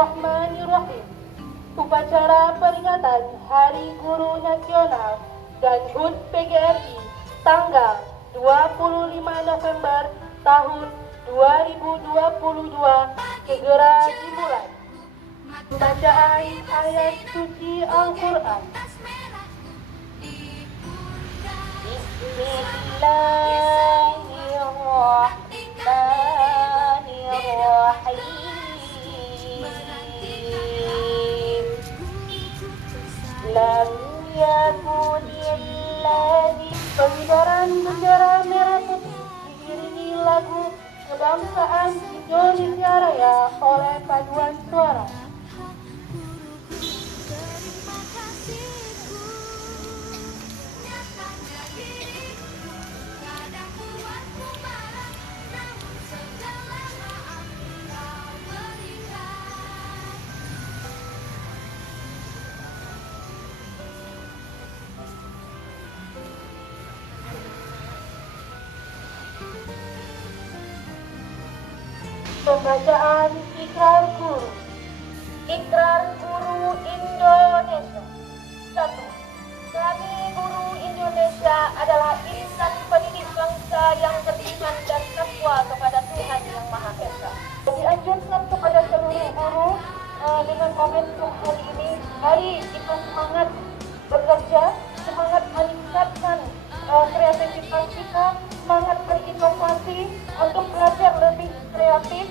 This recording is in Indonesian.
Bismillahirrahmanirrahim. Upacara peringatan Hari Guru Nasional dan HUT PGRI tanggal 25 November tahun 2022 segera dimulai. Bacaan ayat suci Al-Quran. Bismillahirrahmanirrahim. Lam yakunilladzi. Pengibaran bendera merah putih diiringi lagu kebangsaan Indonesia Raya oleh paduan suara. Pembacaan Ikrar Guru. Ikrar Guru Indonesia. 1. Kami guru Indonesia adalah insan pendidik bangsa yang beriman dan takwa kepada Tuhan Yang Maha Esa. Dianjurkan kepada seluruh guru dengan momentum hari ini, mari kita semangat bekerja, semangat meningkatkan kreativitas kita, semangat berinovasi untuk belajar lebih kreatif.